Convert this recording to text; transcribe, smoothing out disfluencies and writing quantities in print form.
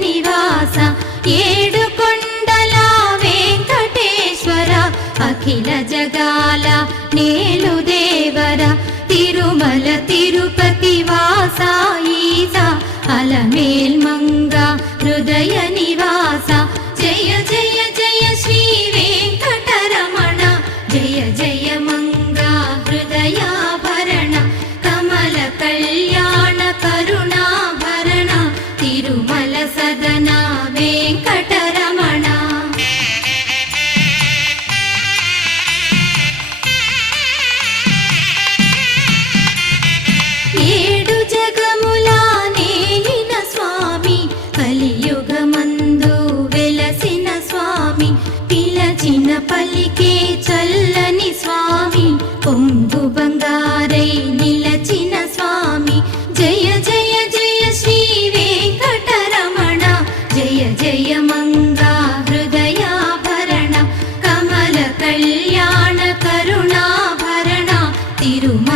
నివాస ఏడుకొండల వెంకటేశ్వర అఖిల జగాల నేలు దేవర తిరుమల తిరుపతి వాస ఈస అలమేల్ మంగ హృదయ నివాస జయ జయ జయ శ్రీ వెంకటరమణ జయ జయ మంగ హృదయాభరణ కమల కళ్యాణ కరుణాభరణ తిరుమల సదన వెంకటరమణ. ఏడు జగముల నేలిన స్వామి కలియుగమందు వెలసిన స్వామి పిలచిన పలికే చల్లని స్వామి పొంగు బంగారై నిలచిన స్వామి జయ జయ జయ శ్రీ వెంకటరమణ జయ జయ మంగా హృదయాభరణ కమల కళ్యాణ కరుణాభరణ తిరుమల